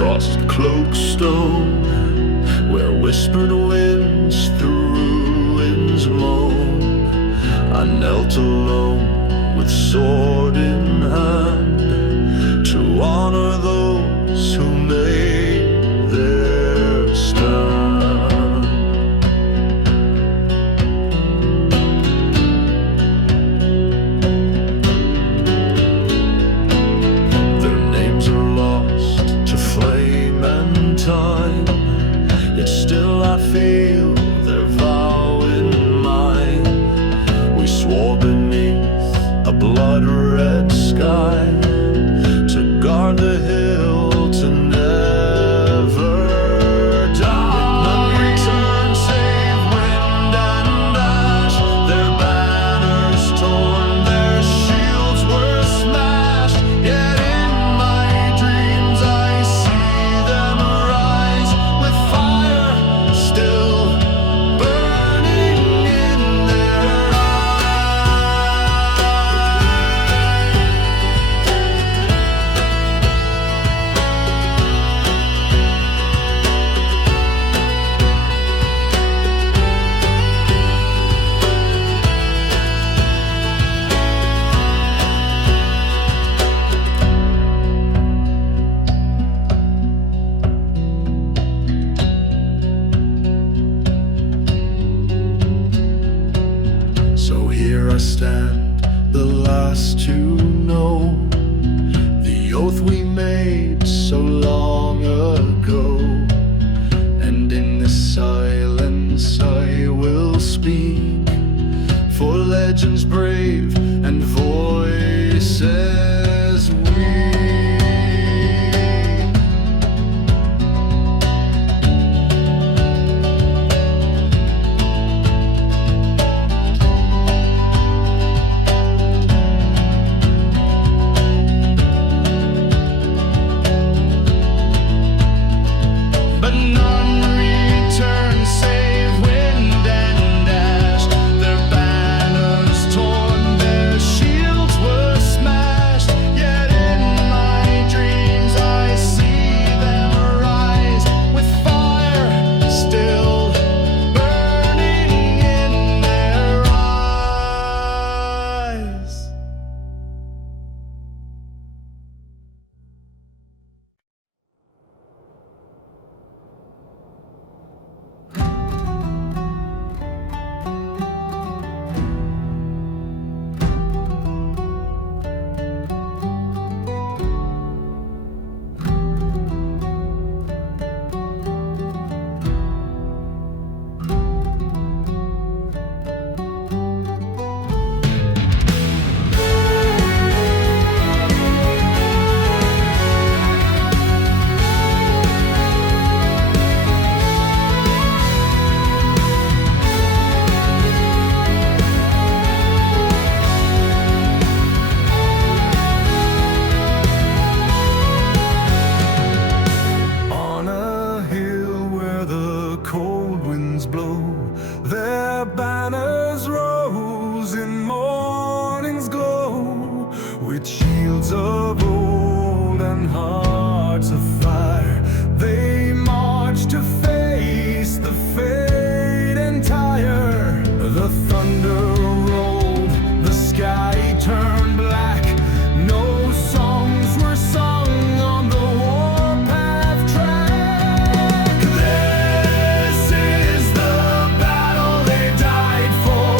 frost-cloaked stone, where whispered winds through ruins moan. I knelt alone with sword in hand to honor those who made their stand. Their names are lost to flame and time, yet still I feel their vow in mine. We swore beneath a blood-red sky to guard the hill, to never die. None return save wind and ash, their banners torn, their shields were smashed. Yet in my dreams I see them rise, with fire still burning in their eyes. So here I stand, the last to know the oath we made so long ago. And in this silence I will speak for legends brave and voices weak. But none return save wind and ash, their banners torn, their shields were smashed. Yet in my dreams I see them rise, with fire still burning in their eyes. On a hill where the cold winds blow, their banners rose in morning's glow. With shields of old and hearts of fire, they marched to face the fate entire. The thunder rolled, the sky turned black. No songs were sung on the warpath track. This is the battle they died for.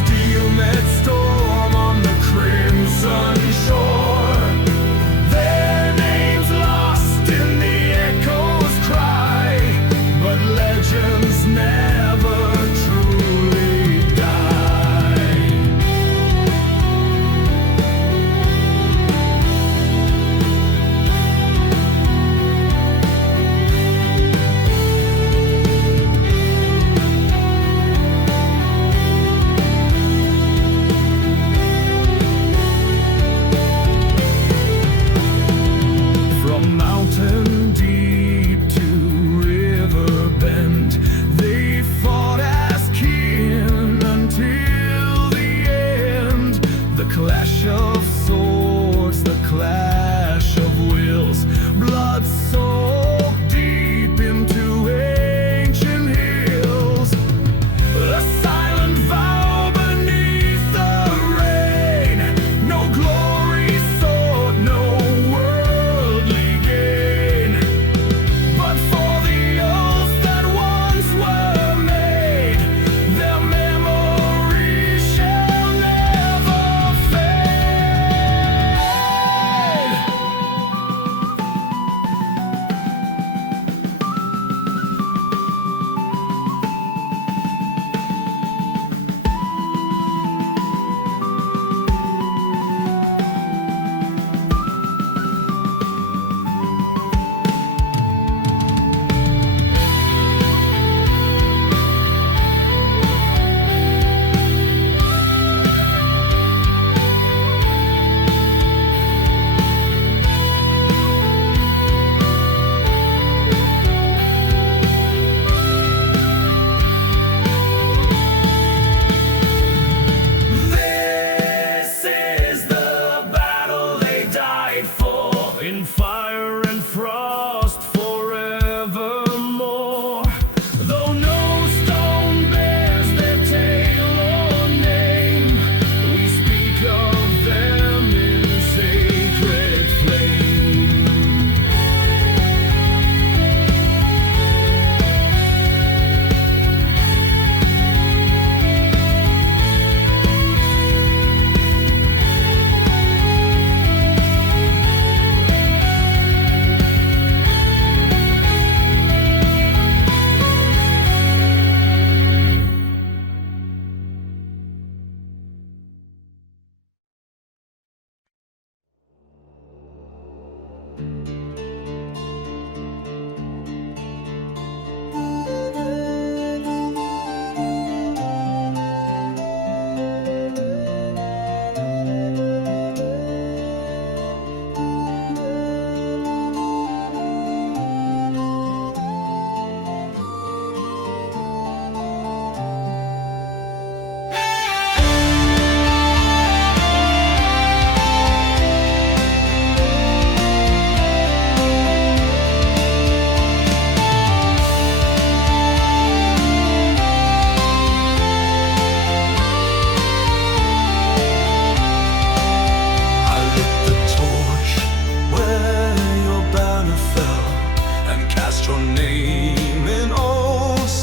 Steel met storm on the crimson shore.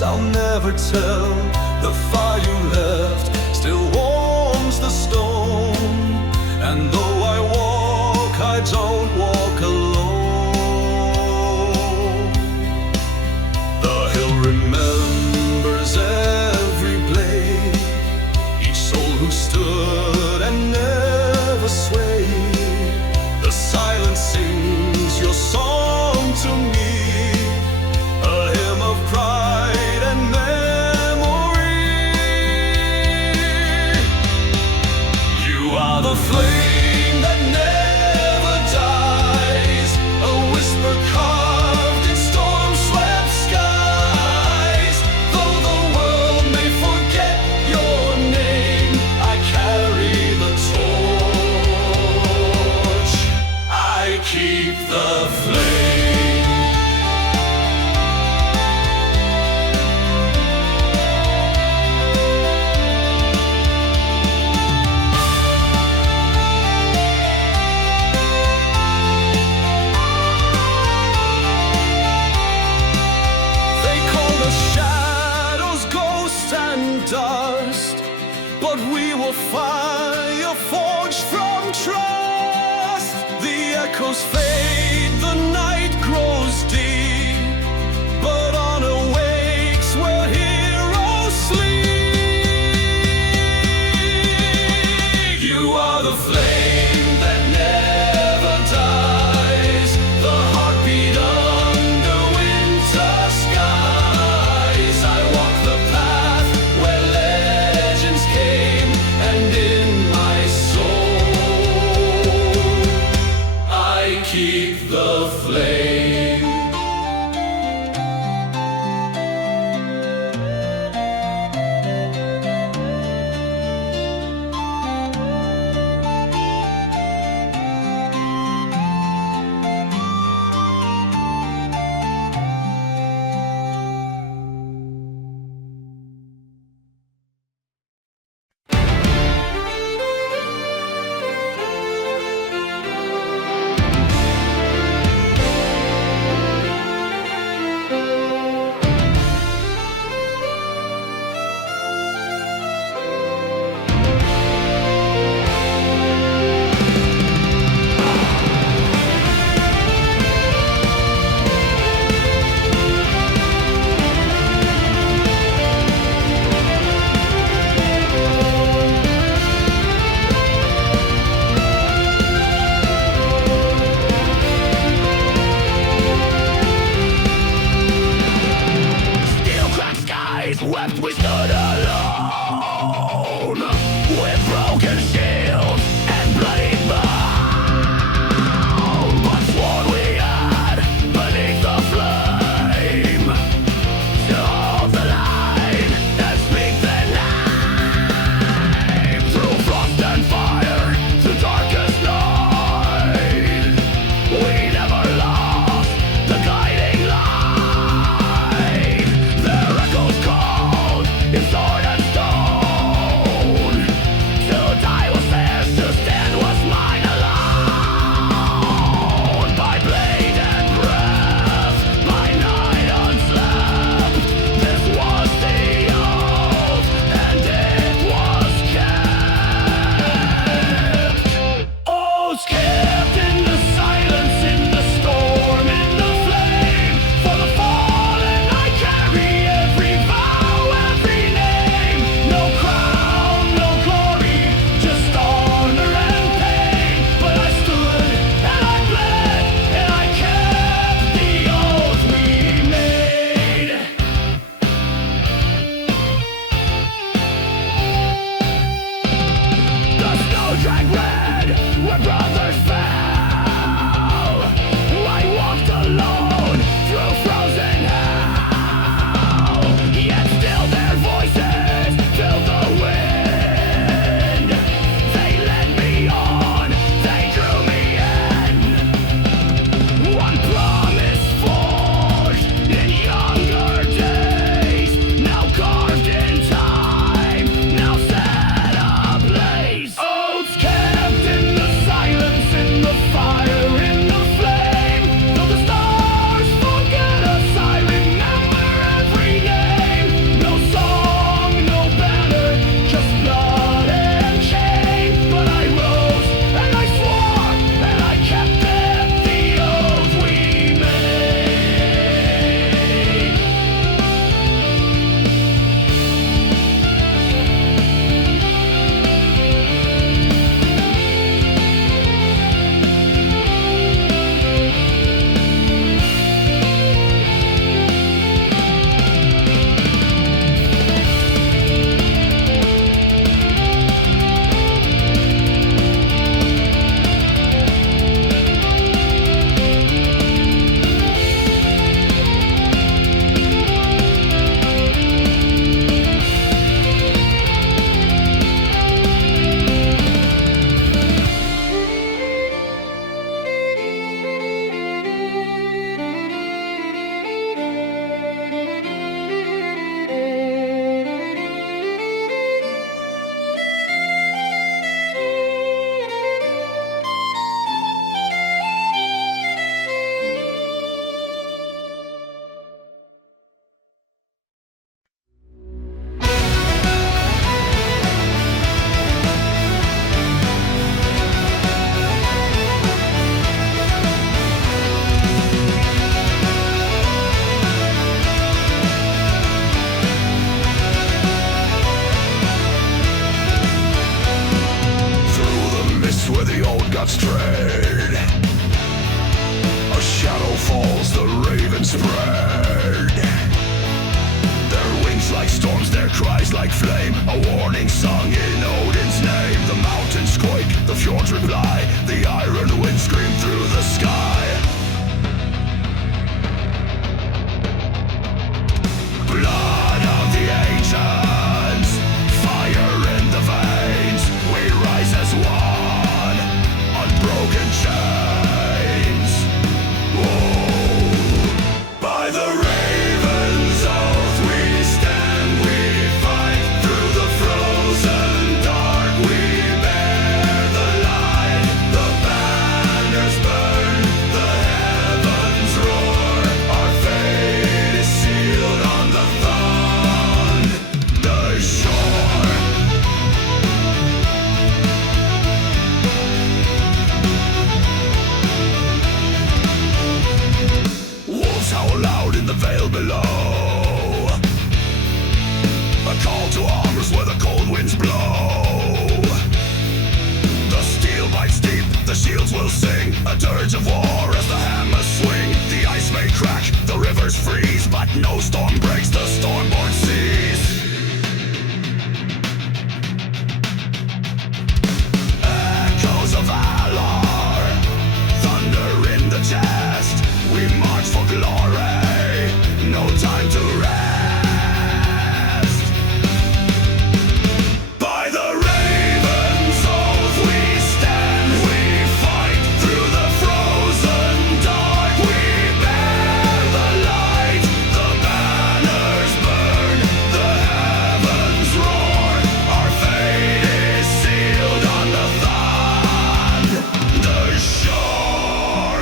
secrets I'll never tell. The fire you left still warms the stone, and though I walk, I don't walk alone. The hill remembers every blade, each soul who stood and never swayed. The silence sings your song to me, a hymn of pride and memory. You are the flame that never dies, a whisper carved in storm-swept skies. Though the world may forget your name, I carry the torch. I keep the flame. Shadows, ghosts, and dust, but we were fire forged from trust. The echoes fade, the night grows deep, but on awakes where heroes sleep. You are the flame that never dies, the heartbeat under winter skies. I walk the path where legends came, and in my soul I keep fade. A shadow falls, the ravens spread. Their wings like storms, their cries like flame. A warning sung in Odin's name. The mountains quake, the fjords reply. The iron winds scream through the sky. Blood of the ancients, fire in the veins. We rise as one, unbroken chains. Whoa. By the raven's oath we stand, we fight. Through the frozen dark we bear the light. The banners burn, the heavens roar. Our fate is sealed on the shore. Wolves howl loud in the vale below. A call to arms where the cold winds blow. The steel bites deep, the shields will sing. A dirge of war as the hammers swing. The ice may crack, the rivers freeze, but no storm breaks the storm-born seas. Echoes of valor, thunder in the chest. We march for glory, no time to rest. By the raven's oath we stand, we fight. Through the frozen dark we bear the light. The banners burn, the heavens roar. Our fate is sealed on the shore.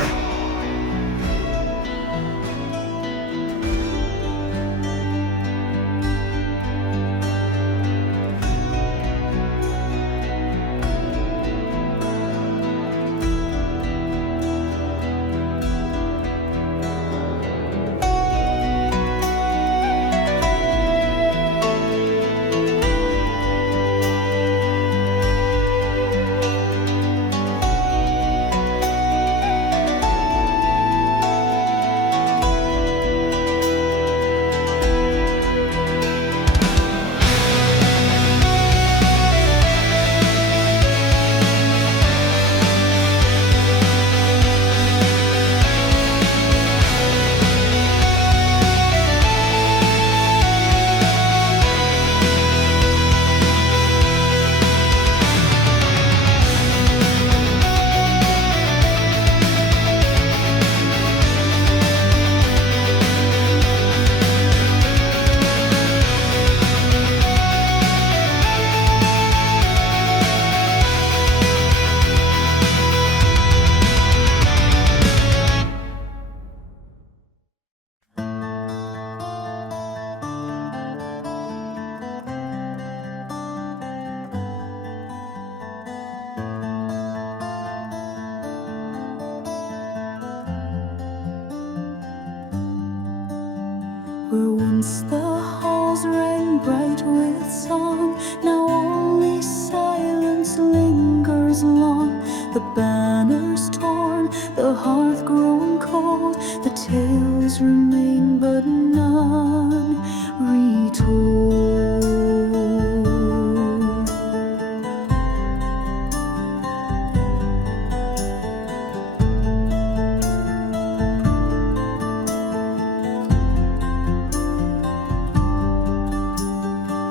Where once the halls rang bright with song, now only silence lingers long. The banners torn, the hearth grown cold, the tales remain but none retold.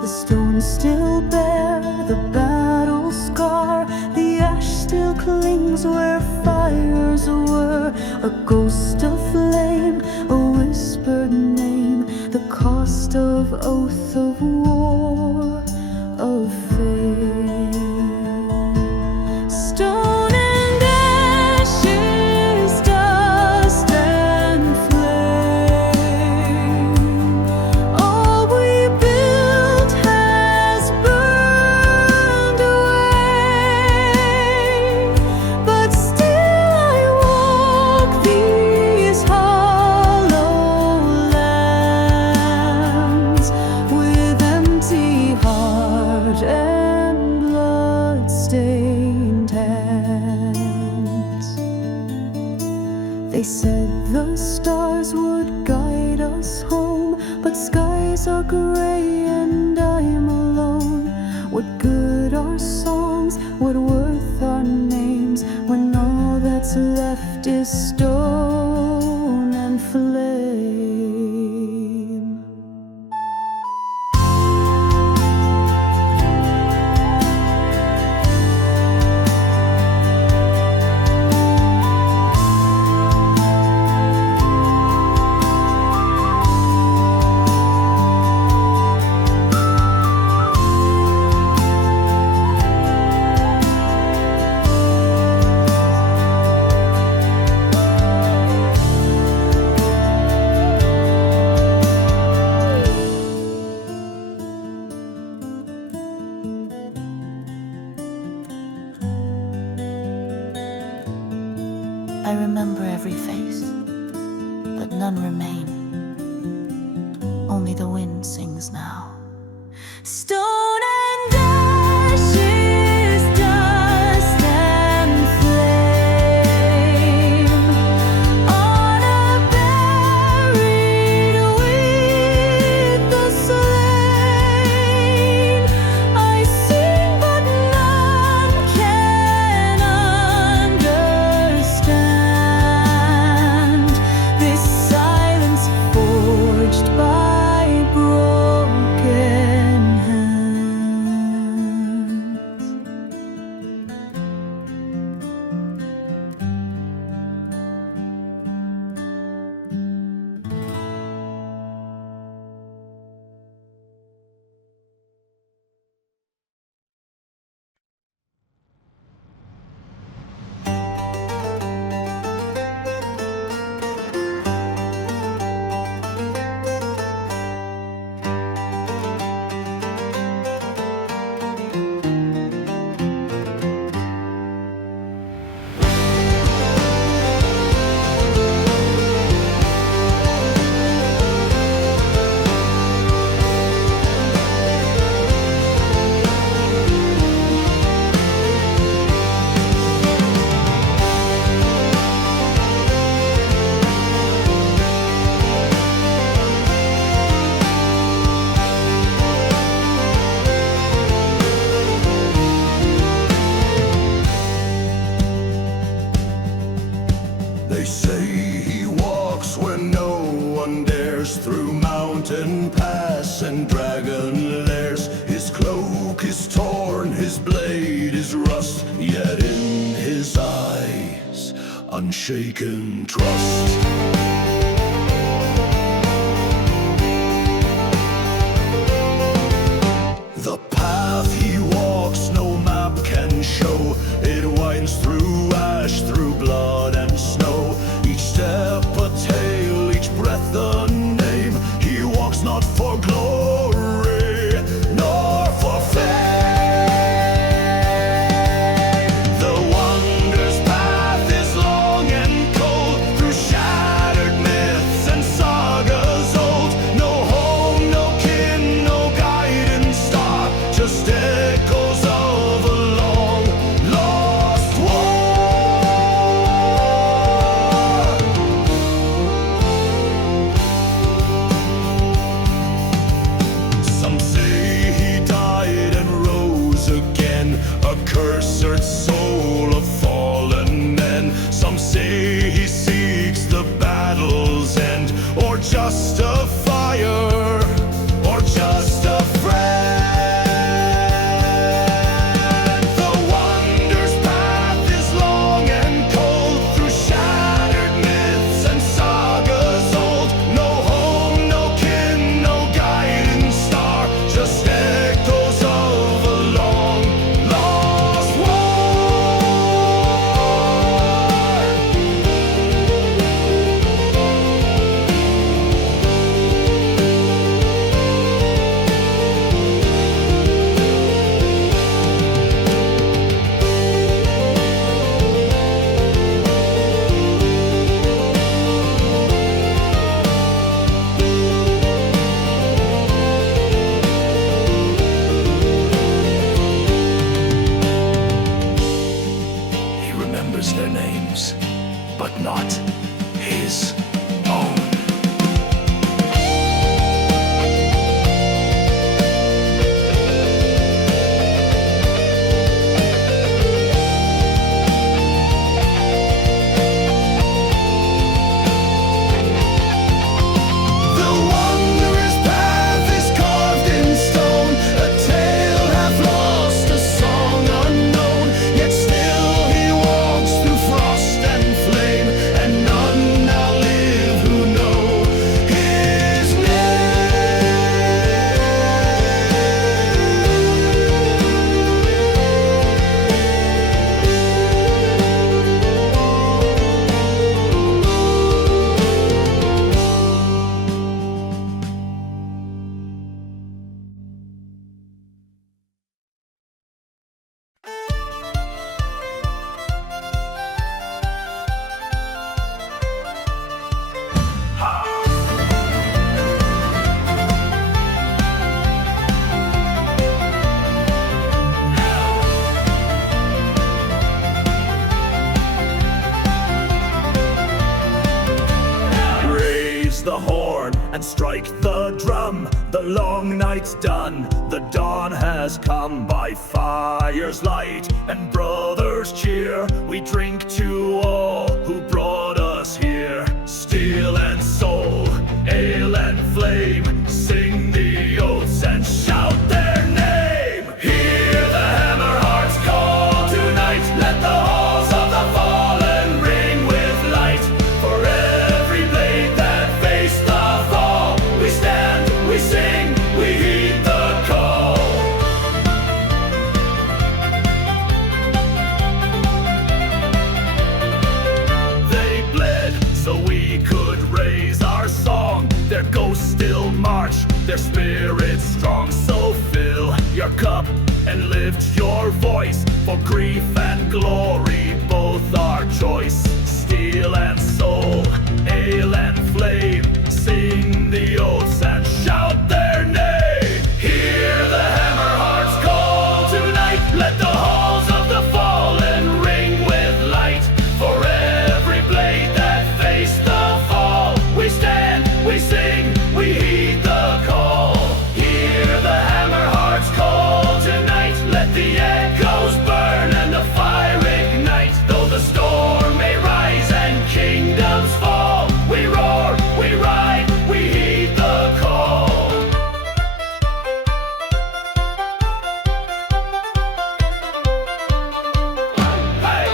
Stones still bear the battle scar, the ash still clings where fires were. A ghost of flame, a whispered name, the cost of oath of war, of fame. Stone and ashes, dust and flame. All we built has burned away, but still I walk these hollow lands with empty They said the stars would guide us home, but skies are gray and I'm alone. What good are songs, what worth are names, when all that's left is stone and flame? I remember every face, but none remain. Only the wind sings now. Stone and ashes, dust and flame, on a buried with the slain. I sing, but none can understand this silence forged by broken hands. They say he walks where no one dares, through mountain pass and dragon lairs. His cloak is torn, his blade is rust, yet in his eyes unshaken trust. The path he walks no map can show. It winds through ash, through blood and snow. Each step a tale, each breath a name. He walks not for glory, nor for fame. The wondrous path is long and cold, through shattered myths and sagas old. No home, no kin, no guiding star, just echoes of a long lost war. Some say he died and rose again, a cursed soul of fallen men. Some say he seeks the battle's end, or just a fire, or just a friend. The wondrous path is long and cold, through shattered myths and sagas old. No home, no kin, no guiding star, just echoes of a long lost war. He remembers their names, but not his own. And strike the drum, the long night's done, the dawn has come. By fire's light and brothers' cheer, we drink to all who brought us here. Steel and soul, ale and flame, sing the oaths and shout their name. Hear the Hammerheart's call tonight, let the halls of the fallen ring with light. For every blade that faced the fall, we stand, we sing, we heed the call. They bled so we could raise our song. Their ghosts still march, their spirits strong. So fill your cup and lift your voice, for grief and glory both our choice. Steel and soul, ale and flame, sing the oaths and shout their name. Hear the Hammerheart's call tonight, let the halls of the fallen ring with light. For every blade that faced the fall, we stand, we sing, we heed the call. Hear the Hammerheart's call tonight, let the echoes burn and the fire ignite. Though the storm may rise and kingdoms fall, we roar, we ride, we heed the call. Hey!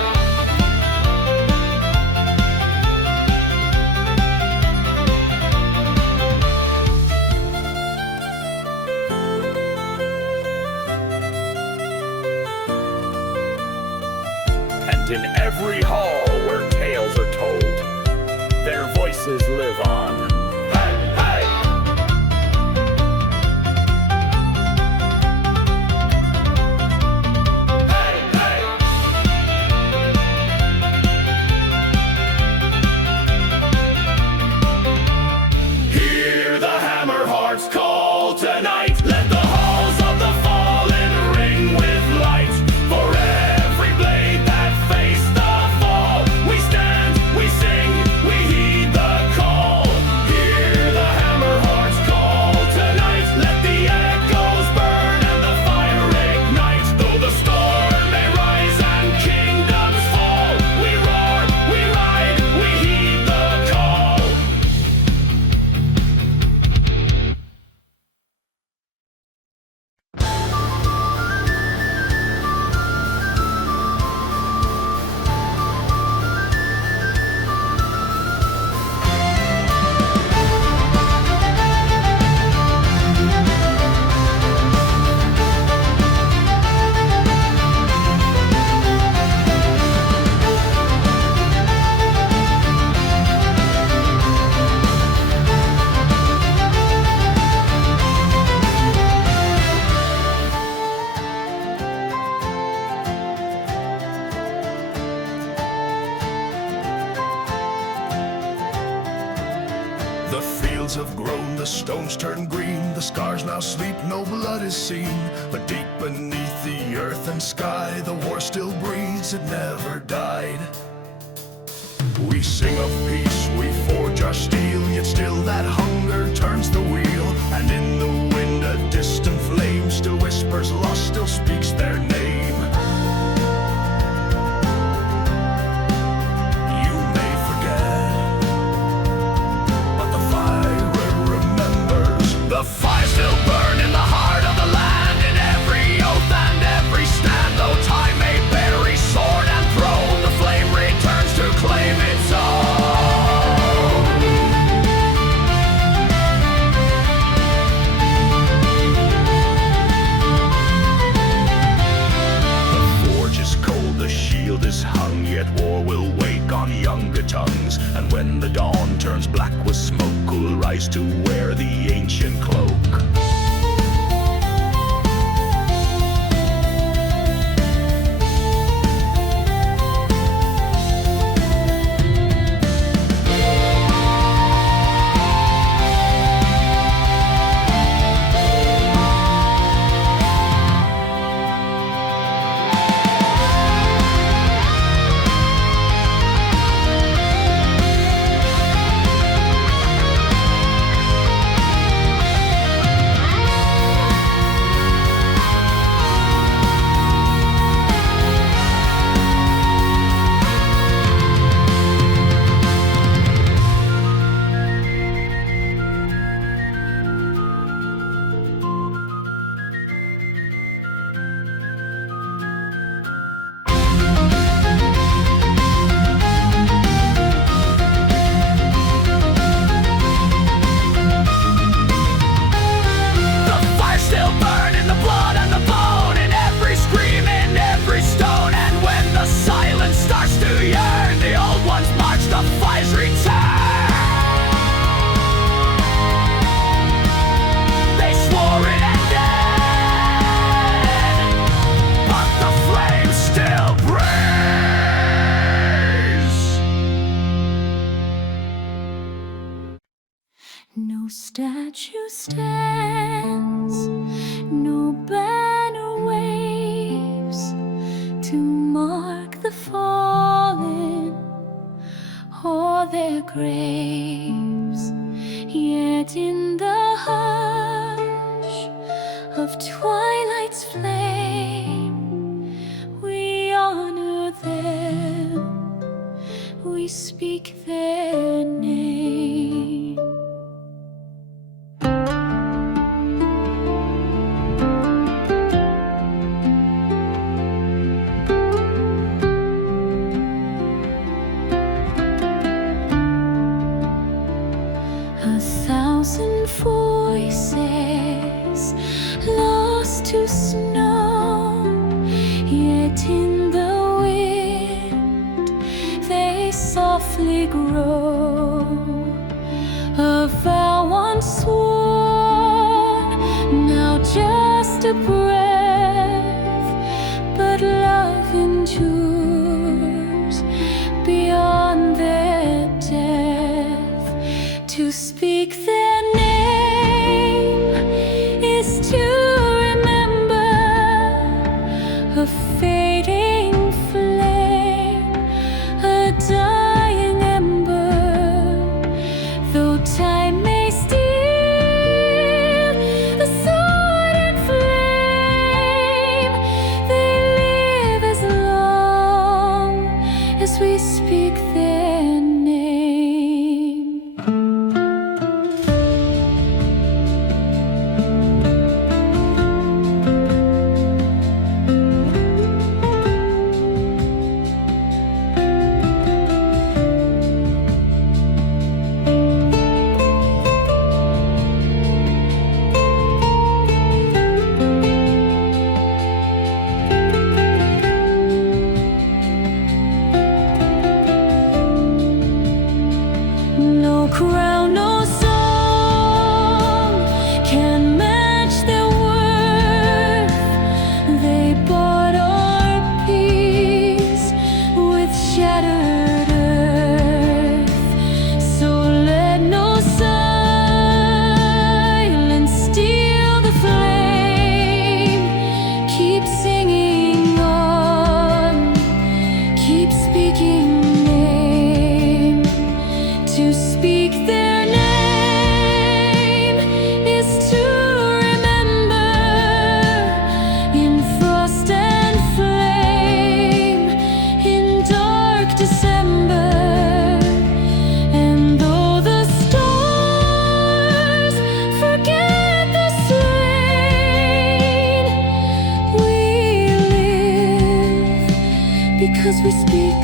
And in every hall where tales are told, their voices live on. Hey, hey! Hey, hey! Hear the Hammerheart's call tonight, let the halls of the fallen ring with light. For every blade that faced the fall, we stand, we sing, we heed the call. Hear the Hammerheart's call tonight, let the echoes burn and the fire ignite. Though the storm may rise and kingdoms fall, we roar, we ride, we heed the call. The fields have grown, the stones turn green, the scars now sleep, no blood is seen. But deep beneath the earth and sky, the war still breathes, it never died. We sing of peace, we forge our steel, yet still that hunger turns the wheel. And in the wind a distant flame still whispers, lost still speaks their name. You may forget, but the fire remembers. The fire still burn in the heart of the land, in every oath and every stand. Though time may bury sword and throne, the flame returns to claim its own. The forge is cold, the shield is hung, yet war will wake on younger tongues. And when the dawn turns black with smoke, who'll rise to wear the ancient cloak? No statue stands, no banner waves to mark the fallen or their graves. Yet in the hush of twilight's flame, we honor them, we speak their name. A thousand voices lost to snow, yet in the wind they softly grow. A vow once sworn, now just a breath, but love endures beyond their death. To speak their name is to remember a fading flame, a dying ember. Though time may steal the sword and flame, Because we speak